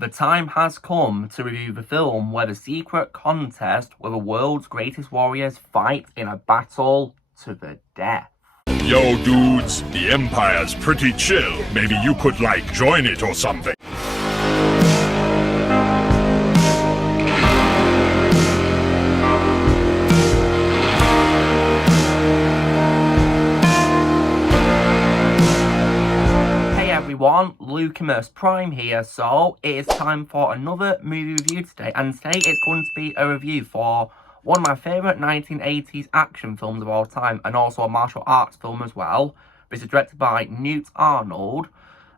The time has come to review the film where the secret contest where the world's greatest warriors fight in a battle to the death. Yo, dudes, the Empire's pretty chill. Maybe you could, join it or something. Everyone, Lucimus Prime here, so it is time for another movie review today, and today it's going to be a review for one of my favourite 1980s action films of all time, and also a martial arts film as well. This is directed by Newt Arnold,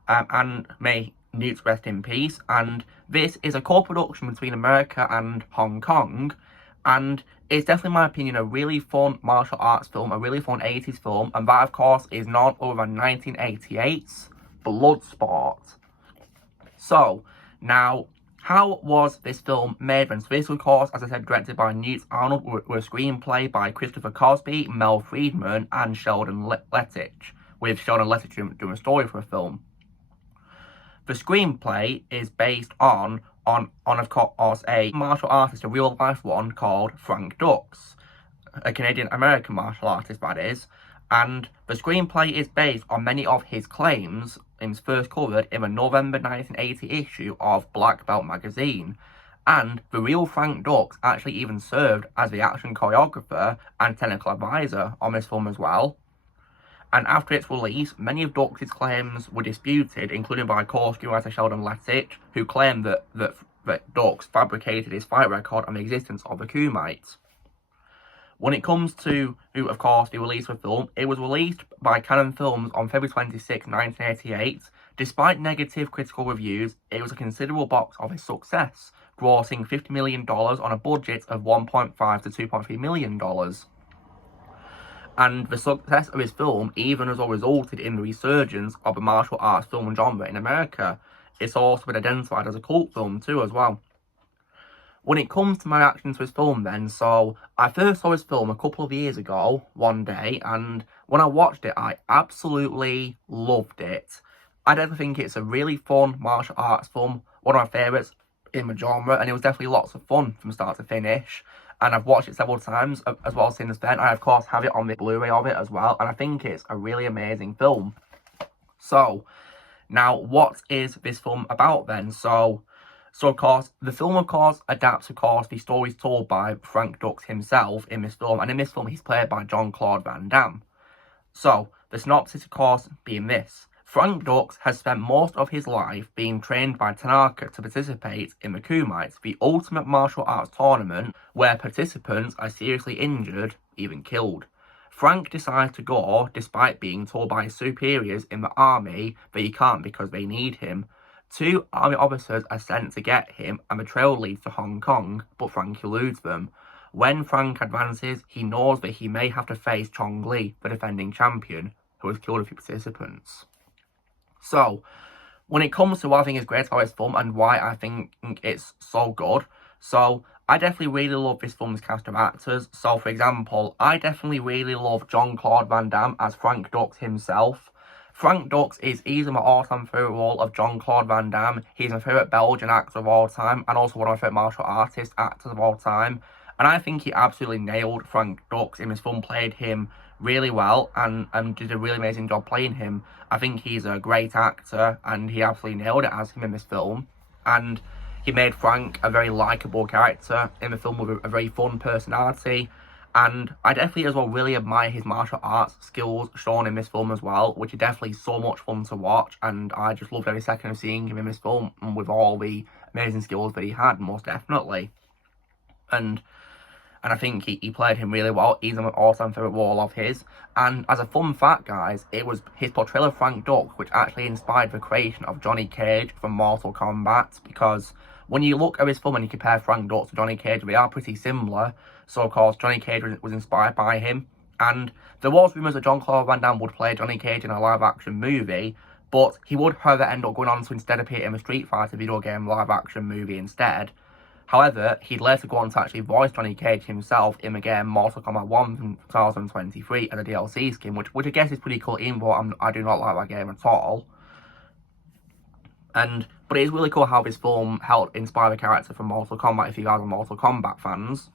and may Newt rest in peace, and this is a co-production between America and Hong Kong, and it's definitely, in my opinion, a really fun martial arts film, a really fun 80s film, and that, of course, is none other than 1988's BLOODSPORT. So, now, how was this film made then? So this was, of course, as I said, directed by Newt Arnold, with a screenplay by Christopher Cosby, Mel Friedman, and Sheldon Lettich, with Sheldon Lettich doing a story for a film. The screenplay is based on of course, a martial artist, a real-life one, called Frank Dux, a Canadian-American martial artist, that is. And the screenplay is based on many of his claims first covered in the November 1980 issue of Black Belt magazine. And the real Frank Dux actually even served as the action choreographer and technical advisor on this film as well. And after its release, many of Dux's claims were disputed, including by co-screenwriter Sheldon Lettich, who claimed that Dux fabricated his fight record on the existence of the Kumite. When it comes to, of course, the release of the film, it was released by Cannon Films on February 26, 1988. Despite negative critical reviews, it was a considerable box office success, grossing $50 million on a budget of $1.5 to $2.3 million. And the success of his film even has resulted in the resurgence of the martial arts film genre in America. It's also been identified as a cult film too as well. When it comes to my reaction to this film then, so I first saw this film a couple of years ago, one day, and when I watched it, I absolutely loved it. I definitely think it's a really fun martial arts film, one of my favourites in the genre, and it was definitely lots of fun from start to finish. And I've watched it several times as well since then. I, of course, have it on the Blu-ray of it as well, and I think it's a really amazing film. So, now, what is this film about then? So of course, the film, of course, adapts, of course, the stories told by Frank Dux himself in this film. And in this film, he's played by Jean-Claude Van Damme. So, the synopsis, of course, being this. Frank Dux has spent most of his life being trained by Tanaka to participate in the Kumite, the ultimate martial arts tournament where participants are seriously injured, even killed. Frank decides to go despite being told by his superiors in the army that he can't because they need him. 2 army officers are sent to get him, and the trail leads to Hong Kong, but Frank eludes them. When Frank advances, he knows that he may have to face Chong Li, the defending champion, who has killed a few participants. So, when it comes to what I think is great about this film and why I think it's so good, so I definitely really love this film's cast of actors. So, for example, I definitely really love Jean-Claude Van Damme as Frank Dux himself. Frank Dux is easily my all-time favourite role of Jean-Claude Van Damme. He's my favourite Belgian actor of all time, and also one of my favourite martial artist actors of all time. And I think he absolutely nailed Frank Dux in this film, played him really well, and did a really amazing job playing him. I think he's a great actor, and he absolutely nailed it as him in this film. And he made Frank a very likeable character in the film with a very fun personality. And I definitely as well really admire his martial arts skills shown in this film as well, which are definitely so much fun to watch, and I just loved every second of seeing him in this film and with all the amazing skills that he had, most definitely. And I think he played him really well. He's an all-time favourite role of his. And as a fun fact, guys, it was his portrayal of Frank Dux which actually inspired the creation of Johnny Cage from Mortal Kombat, because when you look at this film and you compare Frank Dux to Johnny Cage, they are pretty similar. So, of course, Johnny Cage was inspired by him. And there was rumours that Jean-Claude Van Damme would play Johnny Cage in a live-action movie, but he would, however, end up going on to instead appear in a Street Fighter video game live-action movie instead. However, he'd later go on to actually voice Johnny Cage himself in the game Mortal Kombat 1 from 2023 as a DLC skin, which I guess is pretty cool, even though I do not like that game at all. And But it is really cool how this film helped inspire the character from Mortal Kombat, if you guys are Mortal Kombat fans.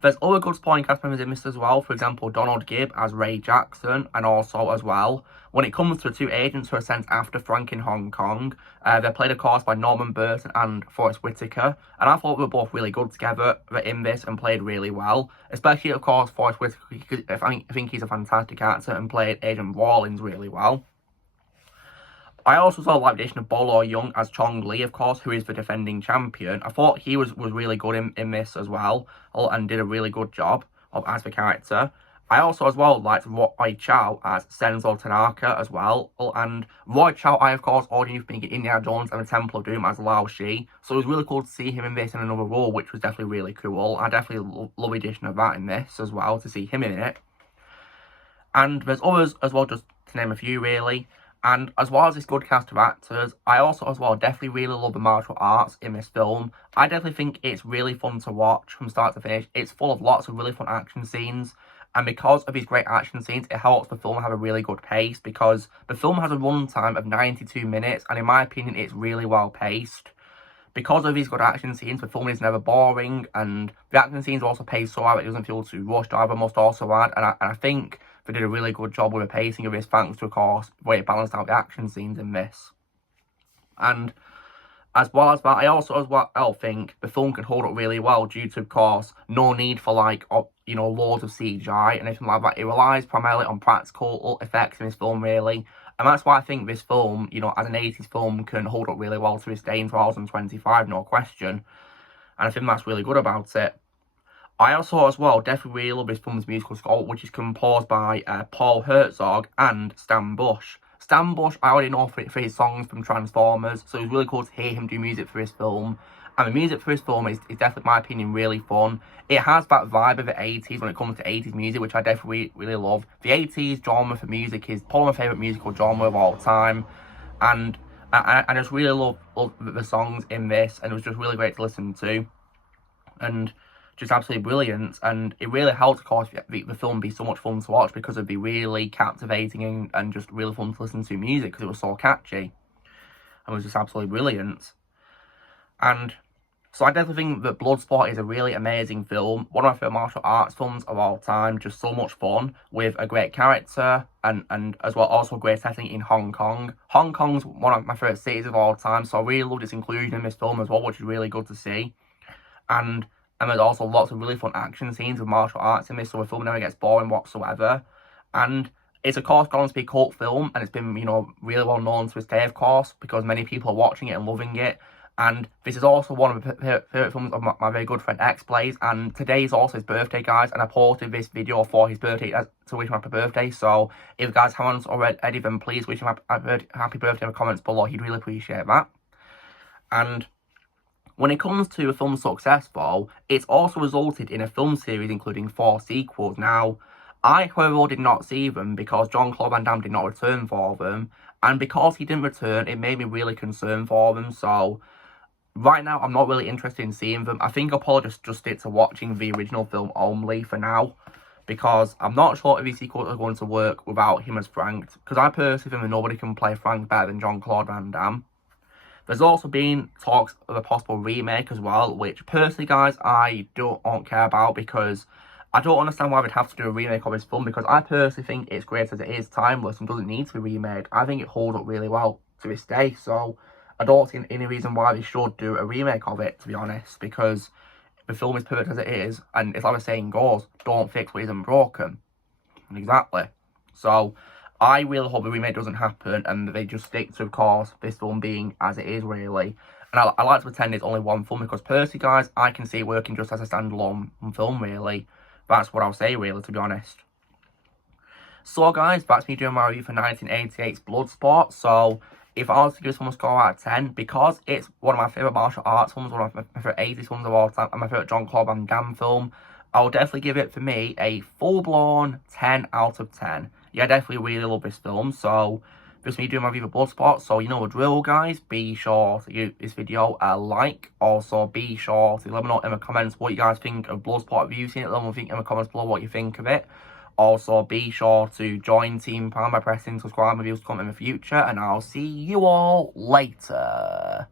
There's other good supporting cast members in this as well. For example, Donald Gibb as Ray Jackson, and also as well, when it comes to the two agents who are sent after Frank in Hong Kong, they're played, of course, by Norman Burton and Forrest Whitaker. And I thought they were both really good together in this and played really well. Especially, of course, Forrest Whitaker. I think he's a fantastic actor and played Agent Rawlins really well. I also saw the addition of Bolo Young as Chong Li, of course, who is the defending champion. I thought he was really good in this as well, and did a really good job as the character. I also as well liked Roy Chow as Senzo Tanaka as well, and Roy Chow I of course already knew from Indiana Jones and the Temple of Doom as Lao Shi, so it was really cool to see him in this in another role, which was definitely really cool. I definitely love the addition of that in this as well, to see him in it. And there's others as well, just to name a few really. And as well as this good cast of actors, I also as well definitely really love the martial arts in this film. I definitely think it's really fun to watch from start to finish. It's full of lots of really fun action scenes. And because of these great action scenes, it helps the film have a really good pace, because the film has a runtime of 92 minutes, and in my opinion, it's really well paced. Because of these good action scenes, the film is never boring, and the action scenes also paced so well it doesn't feel too rushed either, must also add. And I think they did a really good job with the pacing of this, thanks to, of course, the way it balanced out the action scenes in this. And as well as that, I also as well think the film can hold up really well due to, of course, no need for loads of CGI and anything like that. It relies primarily on practical effects in this film, really. And that's why I think this film, as an 80s film, can hold up really well to this day in 2025, no question. And I think that's really good about it. I also, as well, definitely really love this film's musical score, which is composed by Paul Herzog and Stan Bush. Stan Bush, I already know for his songs from Transformers, so it was really cool to hear him do music for this film. And the music for this film is definitely, in my opinion, really fun. It has that vibe of the 80s when it comes to 80s music, which I definitely really love. The 80s genre for music is probably my favourite musical genre of all time. And I just really love the songs in this, and it was just really great to listen to. And just absolutely brilliant, and it really helped, of course, the film be so much fun to watch because of the really captivating and just really fun to listen to music, because it was so catchy and it was just absolutely brilliant. And so I definitely think that Bloodsport is a really amazing film, one of my favourite martial arts films of all time. Just so much fun with a great character, and as well also a great setting in Hong Kong. Hong Kong's one of my favourite cities of all time, so I really loved its inclusion in this film as well, which is really good to see. And there's also lots of really fun action scenes with martial arts in this, so the film never gets boring whatsoever. And it's, of course, gone to be a cult film, and it's been, really well known to this day, of course, because many people are watching it and loving it. And this is also one of the favourite films of my very good friend X plays, and today is also his birthday, guys, and I posted this video for his birthday to wish him happy birthday. So if you guys haven't already, then please wish him happy birthday in the comments below. He'd really appreciate that. And when it comes to a film's success, though, it's also resulted in a film series including 4 sequels. Now, I, however, did not see them because Jean-Claude Van Damme did not return for them, and because he didn't return, it made me really concerned for them. So right now, I'm not really interested in seeing them. I think I'll probably just stick to watching the original film only for now, because I'm not sure if these sequels are going to work without him as Frank, because I personally think that nobody can play Frank better than Jean-Claude Van Damme. There's also been talks of a possible remake as well, which personally, guys, I don't care about, because I don't understand why we'd have to do a remake of this film, because I personally think it's great as it is, timeless, and doesn't need to be remade. I think it holds up really well to this day, so I don't see any reason why they should do a remake of it, to be honest, because the film is perfect as it is, and it's like the saying goes, don't fix what isn't broken. Exactly. So I really hope the remake doesn't happen, and they just stick to, of course, this film being as it is, really. And I like to pretend it's only one film, because personally, guys, I can see it working just as a standalone film, really. That's what I'll say, really, to be honest. So, guys, that's me doing my review for 1988's Bloodsport. So if I was to give this film a score out of 10, because it's one of my favourite martial arts films, one of my favourite 80s films of all time, and my favourite Jean-Claude Van Damme film, I'll definitely give it, for me, a full-blown 10 out of 10. Yeah, I definitely really love this film. So just me doing my review of Bloodsport. So you know the drill, guys. Be sure to give this video a like. Also, be sure to let me know in the comments what you guys think of Bloodsport. Have you seen it? Let me know in the comments below what you think of it. Also, be sure to join Team Pound by pressing subscribe and reviews to come in the future. And I'll see you all later.